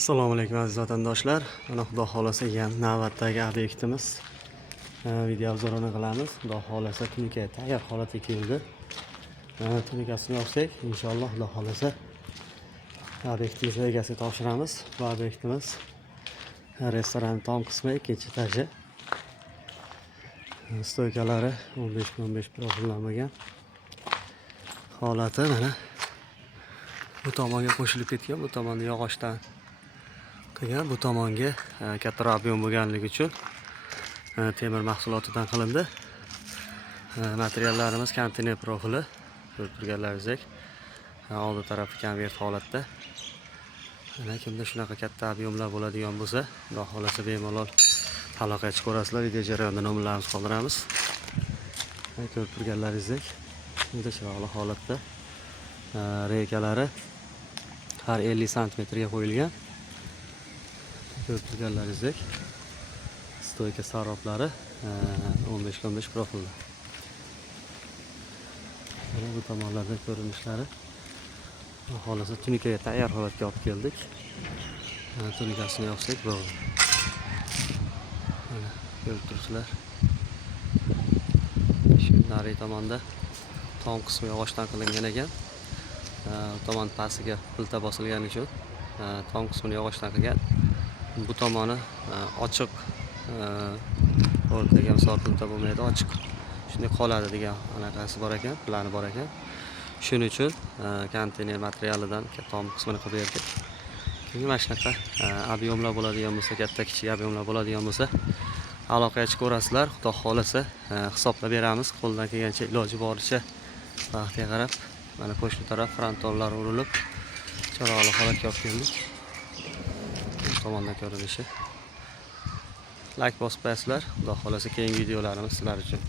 Assalomu alaykum aziz vatandoshlar. Mana xudo xolasa ham navbatdagi obyektimiz video obzorini qilamiz. Xudo xolasa tunika tayyor holatga keldi. Tunikasini yopsak, inshaalloh xudo xolasa obyektimiz egasiga topshiramiz. Bu obyektimiz restoran tom qismi, ikkinchi etaji. Stoykalari 15x15 profillanmagan. Holati mana bu tomonga qo'shilib ketgan, bu tomonni yog'ochdan qilgan, bu tomonga kattaroq ob'yom bo'lganligi uchun temir mahsulotidan qilindi. Materiallarimiz konteyner profili, ko'rib turganlaringizdek, oldi tarafi konvert holatda. Mana kimda shunaqa katta ob'yomlar bo'ladigan bo'lsa, xudo xolasa bemalol aloqaga chiqarasizlar. Video jarayonida nomerlarimizni qoldiramiz. Ko'rib turganlaringizdek, juda chiroyli holatda. Reykalari har 50 sm ga qo'yilgan. Ko'rib turganlaringizdek, stoyka saroblari 15x15 profilda. Mana bu tomonlarda ko'rinishlari. Xolasa tunikaga tayyor holatga olib keldik. Tunikasini yopsak bo'ldi. Mana ko'rib turibsizlar. Shu nari tomonda tom qismi yog'ochdan qilingan ekan. Tomon pastiga pilta bosilgani uchun tom qismini yog'ochdan qilgan. Bu tomoni ochiq, o'rtaga misol pilta bo'lmaydi, ochiq shunday qoladi degan anaqasi bor ekan, plani bor ekan. Shuning uchun konteyner materialidan tom qismini qilib berdik. Keyin mana shunaqa ob'yomlar bo'ladigan bo'lsa, katta kichik ob'yomlar bo'ladigan bo'lsa, aloqaga chiqarasizlar. Xudo xolasa hisoblab beramiz. Qo'ldan kelgancha iloji boricha vaqtiga qarab. Mana qo'shni taraf frontollar urilib, chiroyli holatga olib keldik. Tomondan ko'rinishi. Like bosib qo'yasizlar. Xudo xolasa keyingi videolarimiz sizlar uchun.